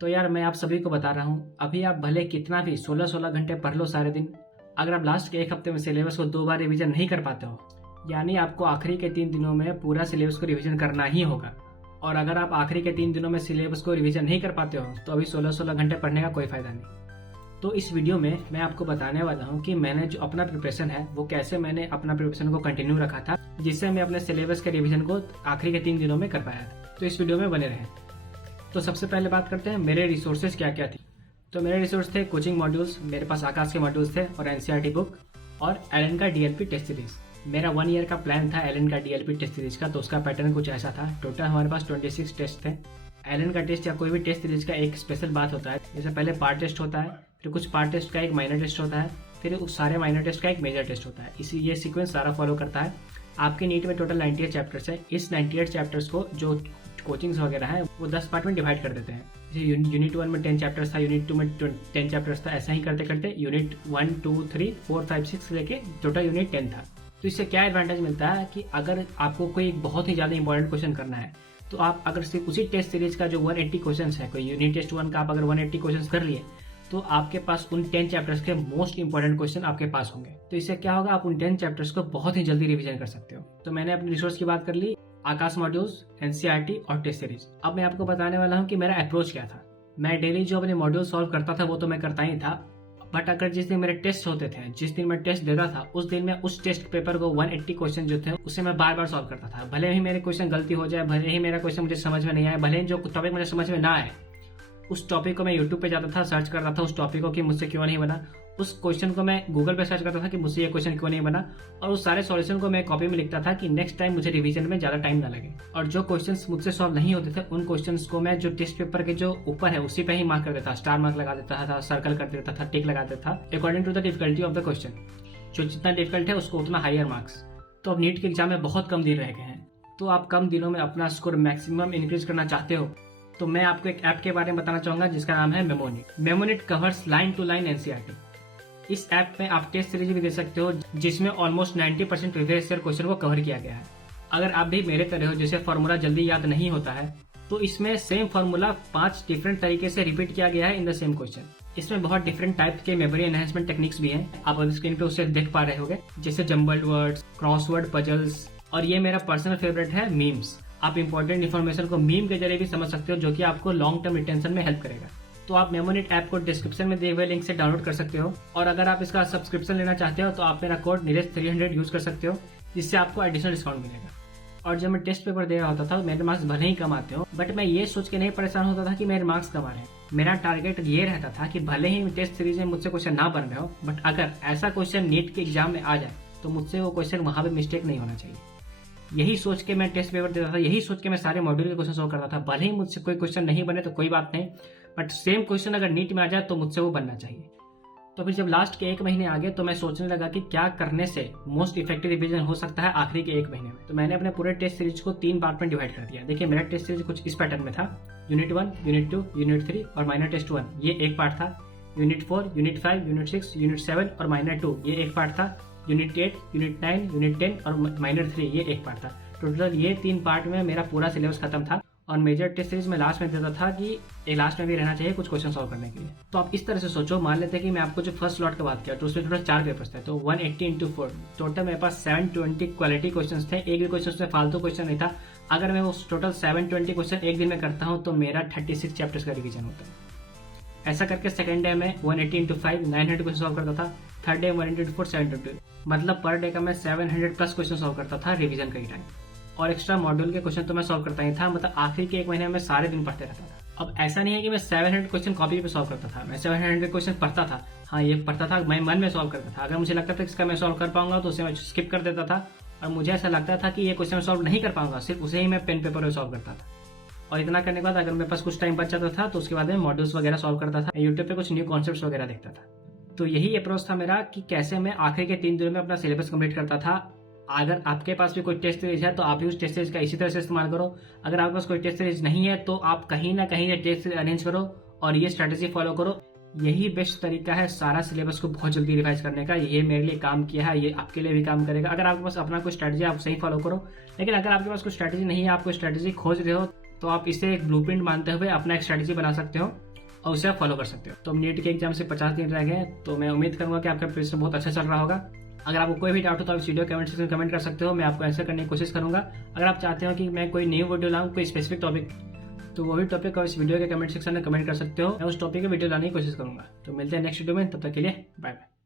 तो यार मैं आप सभी को बता रहा हूँ, अभी आप भले कितना भी 16-16 घंटे पढ़ लो सारे दिन, अगर आप लास्ट के एक हफ्ते में सिलेबस को 2 बार रिवीजन नहीं कर पाते हो, यानी आपको आखिरी के 3 दिनों में पूरा सिलेबस को रिवीजन करना ही होगा। और अगर आप आखिरी के 3 दिनों में सिलेबस को रिवीजन नहीं कर पाते हो तो अभी 16-16 घंटे पढ़ने का कोई फायदा नहीं। तो इस वीडियो में मैं आपको बताने वाला हूँ कि मैंने जो अपना प्रिपरेशन है वो कैसे मैंने अपना प्रिपरेशन को कंटिन्यू रखा था, जिससे मैं अपने सिलेबस के रिवीजन को आखिरी के 3 दिनों में कर पाया था। तो इस वीडियो में बने रहें। तो सबसे पहले बात करते हैं मेरे रिसोर्सेज क्या क्या थी। तो मेरे रिसोर्स थे कोचिंग मॉड्यूल्स, मेरे पास आकाश के मॉड्यूल्स थे और एनसीईआरटी बुक और एलन का डीएलपी टेस्ट सीरीज। मेरा 1 ईयर का प्लान था एलन का डीएलपी टेस्ट सीरीज का, तो उसका पैटर्न कुछ ऐसा था। टोटल हमारे पास 26 टेस्ट थे। एलन का टेस्ट या कोई भी टेस्ट सीरीज का एक स्पेशल बात होता है, जैसे पहले पार्ट टेस्ट होता है, फिर कुछ पार्ट टेस्ट का एक माइनर टेस्ट होता है, फिर उस सारे माइनर टेस्ट का एक मेजर टेस्ट होता है। इसी ये सीक्वेंस सारा फॉलो करता है। आपके नीट में टोटल 98 चैप्टर्स है। इस 98 चैप्टर्स को जो कोचिंग्स वगैरह हैं वो 10 पार्ट में डिवाइड कर देते हैं। जैसे यूनिट 1 में 10 चैप्टर्स था, यूनिट 2 में 10 चैप्टर्स था, ऐसा ही करते करते यूनिट 1, 2, 3, 4, 5, 6 लेके टोटल यूनिट 10 था। तो इससे क्या एडवांटेज मिलता है कि अगर आपको कोई बहुत ही ज़्यादा इंपॉर्टेंट क्वेश्चन करना है तो आप अगर सिर्फ उसी टेस्ट सीरीज का जो 180 क्वेश्चन है, कोई यूनिट टेस्ट 1 का आप अगर 180 क्वेश्चन कर लिए तो आपके पास उन 10 चैप्टर्स के मोस्ट इंपॉर्टेंट क्वेश्चन आपके पास होंगे। तो इससे क्या होगा, आप उन 10 चैप्टर्स को बहुत ही जल्दी रिवीजन कर सकते हो। तो मैंने अपनी रिसोर्स की बात कर ली, आकाश मॉड्यूल्स, एनसीईआरटी और टेस्ट सीरीज। अब मैं आपको बताने वाला हूँ कि मेरा अप्रोच क्या था। मैं डेली जो अपने मॉड्यूल सॉल्व करता था वो तो मैं करता ही था, बट अगर जिस दिन मेरे टेस्ट होते थे, जिस दिन मैं टेस्ट देता था, उस दिन मैं उस टेस्ट पेपर को 180 क्वेश्चन जो थे उसे मैं बार बार सॉल्व करता था। भले ही मेरे क्वेश्चन गलती हो जाए, भले ही मेरा क्वेश्चन मुझे समझ में नहीं आए, भले ही जो टॉपिक मुझे समझ में ना आए, उस टॉपिक को मैं यूट्यूब पे जाता था, सर्च करता था उस टॉपिक को कि मुझसे क्यों नहीं बना। उस क्वेश्चन को मैं गूगल पे सर्च करता था कि मुझसे ये क्वेश्चन क्यों नहीं बना, और उस सारे सॉल्यूशन को मैं कॉपी में लिखता था कि नेक्स्ट टाइम मुझे रिवीजन में ज्यादा टाइम ना लगे। और जो क्वेश्चंस मुझसे सॉल्व नहीं होते थे उन क्वेश्चंस को मैं जो टेस्ट पेपर के जो ऊपर है उसी पे ही मार्क कर देता, स्टार मार्क लगा देता था, सर्कल कर देता था, टिक लगा देता था, according to the difficulty of the question. जो जितना डिफिकल्ट है उसको उतना हायर मार्क्स। तो अब नीट के एग्जाम में बहुत कम दिन रह गए हैं, तो आप कम दिनों में अपना स्कोर मैक्सिमम इंक्रीज करना चाहते हो तो मैं आपको एक ऐप के बारे में बताना चाहूंगा जिसका नाम है मेमोनिट। Memonit covers line to line NCERT. इस ऐप में आप टेस्ट सीरीज भी दे सकते हो जिसमें ऑलमोस्ट 90% प्रीवियस ईयर क्वेश्चन को कवर किया गया है। अगर आप भी मेरे तरह हो जिसे फॉर्मूला जल्दी याद नहीं होता है, तो इसमें सेम फॉर्मूला 5 डिफरेंट तरीके से रिपीट किया गया है इन द सेम क्वेश्चन। इसमें बहुत डिफरेंट टाइप के मेमोरी एनहेंसमेंट टेक्निक्स भी हैं, आप अभी स्क्रीन पे उसे देख पा रहे होंगे, जैसे जम्बल्ड वर्ड्स, क्रॉसवर्ड पजल्स, और ये मेरा पर्सनल फेवरेट है मीम्स। आप इंपॉर्टेंट इन्फॉर्मेशन को मीम के जरिए भी समझ सकते हो, जो कि आपको लॉन्ग टर्म रिटेंशन में हेल्प करेगा। तो आप मेमोनिट ऐप को डिस्क्रिप्शन में दिए हुए लिंक से डाउनलोड कर सकते हो, और अगर आप इसका सब्सक्रिप्शन लेना चाहते हो तो आप मेरा कोड नीरज 300 यूज कर सकते हो, जिससे आपको एडिशनल डिस्काउंट मिलेगा। और जब मैं टेस्ट पेपर दे रहा होता था मेरे मार्क्स भले ही कम आते हो, बट मैं ये सोच के नहीं परेशान होता था कि मेरे मार्क्स कम आ रहे हैं। मेरा टारगेट ये रहता था कि भले ही टेस्ट सीरीज में मुझसे क्वेश्चन ना बन रहे हो, बट अगर ऐसा क्वेश्चन नीट के एग्जाम में आ जाए तो मुझसे वो क्वेश्चन वहां पे मिस्टेक नहीं होना चाहिए। यही सोच के मैं टेस्ट पेपर देता था, यही सोच के मैं सारे मॉड्यूल के क्वेश्चन सॉल्व करता था। भले ही मुझसे कोई क्वेश्चन नहीं बने तो कोई बात नहीं, बट सेम क्वेश्चन अगर नीट में आ जाए तो मुझसे वो बनना चाहिए। तो फिर जब लास्ट के 1 महीने आ गए तो मैं सोचने लगा कि क्या करने से मोस्ट इफेक्टिव रिवीजन हो सकता है आखिरी के 1 महीने में। तो मैंने अपने पूरे टेस्ट सीरीज को 3 पार्ट में डिवाइड कर दिया। देखिए मेरा टेस्ट सीरीज कुछ इस पैटर्न में था। यूनिट 1, यूनिट 2, यूनिट 3 और माइनर टेस्ट 1 ये एक पार्ट था। यूनिट 4, यूनिट 5, यूनिट 6, यूनिट 7 और माइनर 2 ये एक पार्ट था। यूनिट 8, यूनिट 9, यूनिट 10 और माइनर 3 ये एक पार्ट था। टोटल ये 3 पार्ट में मेरा पूरा सिलेबस खत्म था, और मेजर टेस्ट सीरीज में लास्ट में देता था कि लास्ट में भी रहना चाहिए कुछ क्वेश्चन सॉल्व करने के लिए। तो आप इस तरह से सोचो, मान लेते हैं कि मैं आपको जो फर्स्ट स्लॉट की बात किया तो उसमें टोटल 4 पेपर्स थे, तो 180 इंटू 4 टोटल मेरे पास 720 क्वालिटी क्वेश्चन थे। एक भी क्वेश्चन उसमें फालतू क्वेश्चन नहीं था। अगर मैं वो टोटल 720 क्वेश्चन एक दिन में करता हूँ तो मेरा 36 चैप्टर्स का रिवीजन होता है। ऐसा करके सेकंड डे में 180 इंटू 5 900 क्वेश्चन सॉल्व करता था। थर्ड डे 180 इंटू 4 720, मतलब पर डे का मैं 700 प्लस क्वेश्चन सॉल्व करता था रिवीजन का ही टाइम। और एक्स्ट्रा मॉड्यूल के क्वेश्चन तो मैं सॉल्व करता ही था, मतलब आखिरी के 1 महीने में सारे दिन पढ़ते रहता था। अब ऐसा नहीं है कि मैं 700 क्वेश्चन कॉपी पे सॉल्व करता था, मैं 700 क्वेश्चन पढ़ता था। हाँ ये पढ़ता था, मैं मन में सॉल्व करता था। अगर मुझे लगता था कि इसका मैं सॉल्व कर पाऊंगा तो उसे मैं स्किप कर देता था, और मुझे ऐसा लगता था कि ये क्वेश्चन मैं सॉल्व नहीं कर पाऊंगा, सिर्फ उसे ही मैं पेन पेपर में सॉल्व करता था। और इतना करने के बाद अगर मेरे पास कुछ टाइम बच जाता था तो उसके बाद मैं मॉड्यूल्स वगैरह सॉल्व करता था, यूट्यूब पे कुछ न्यू कॉन्सेप्ट्स वगैरह देखता था। तो यही अप्रोच था मेरा कि कैसे मैं आखिरी के 3 दिनों में अपना सिलेबस कंप्लीट करता था। अगर आपके पास भी कोई टेस्ट सीरीज है तो आप भी उस टेस्ट सीरीज का इसी तरह से इस्तेमाल करो। अगर आपके पास कोई टेस्ट सीरीज नहीं है तो आप कहीं ना कहीं टेस्ट सीरीज अरेंज करो और ये स्ट्रेटेजी फॉलो करो। यही बेस्ट तरीका है सारा सिलेबस को बहुत जल्दी रिवाइज करने का। ये मेरे लिए काम किया है, ये आपके लिए भी काम करेगा। अगर आपके पास अपना कोई स्ट्रेटेजी आप सही फॉलो करो, लेकिन अगर आपके पास कोई स्ट्रेटेजी नहीं है, आप कोई स्ट्रेटेजी खोज रहे हो, तो आप इसे एक ब्लूप्रिंट मानते हुए अपना एक स्ट्रेटेजी बना सकते हो और उसे आप फॉलो कर सकते हो। तो नीट के एग्जाम से 50 दिन रह गए, तो मैं उम्मीद करूंगा कि आपका प्रिपरेशन बहुत अच्छा चल रहा होगा। अगर आपको कोई भी डाउट हो तो आप इस वीडियो कमेंट सेक्शन में कमेंट कर सकते हो, मैं आपको आंसर करने की कोशिश करूंगा। अगर आप चाहते हो कि मैं कोई न्यू वीडियो लाऊं, कोई स्पेसिफिक टॉपिक, तो वो भी टॉपिक आप इस वीडियो के कमेंट सेक्शन में कमेंट कर सकते हो, मैं उस टॉपिक की वीडियो लाने की कोशिश करूंगा। तो मिलते हैं नेक्स्ट वीडियो में, तब तक के लिए बाय बाय।